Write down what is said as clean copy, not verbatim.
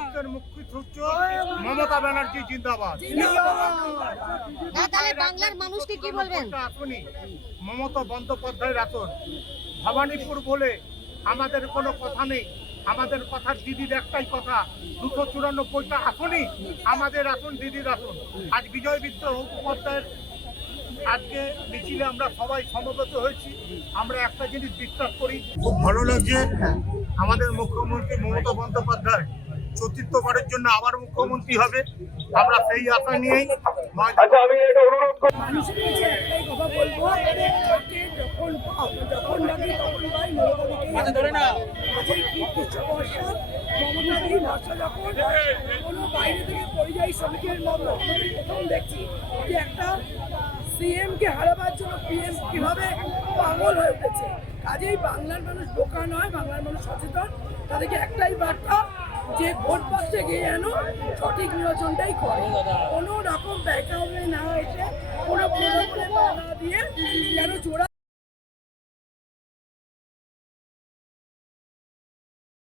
ভারতবর্ষের মুখ্য সূর্য মমতা ব্যানার্জি জিন্দাবাদ। তাহলে বাংলার মানুষকে কি বলবেন? আসুনি মমতা বন্দ্যোপাধ্যায়ের আসন। ভবানীপুর বলে আমাদের কোনো কথা নেই, আমাদের কথার দিদির একটাই কথা, 294টা আসনই আমাদের আসন, দিদির আসন। আজ বিজয় মুখোপাধ্যায়ের আজকে মিছিলে আমরা সবাই সমবেত হয়েছি। আমরা একটা জিনিস বিশ্বাস করি, খুব ভালো লাগছে আমাদের মুখ্যমন্ত্রী মমতা বন্দ্যোপাধ্যায় চতুর্থবারের জন্য আবার মুখ্যমন্ত্রী হবে। আমরা সেই আশা নিয়েই মানুষের কাছে একটাই কথা বলবো, যখন ডাকি তখন ভাই কোনো বাইরে থেকে পরিযায়ী শ্রমিকের মতো আমাদের প্রথম দেখছি যে একটা সিএমকে হারাবার জন্য পিএম কিভাবে পাগল হয়ে উঠেছে। কাজেই বাংলার মানুষ বোকা নয়, বাংলার মানুষ সচেতন। তাদেরকে একটাই বার্তা যে ভোট পাচ্ছে গিয়ে যেন সঠিক নির্বাচনটাই করে, কোনো রকম ব্যাকআপে না এসে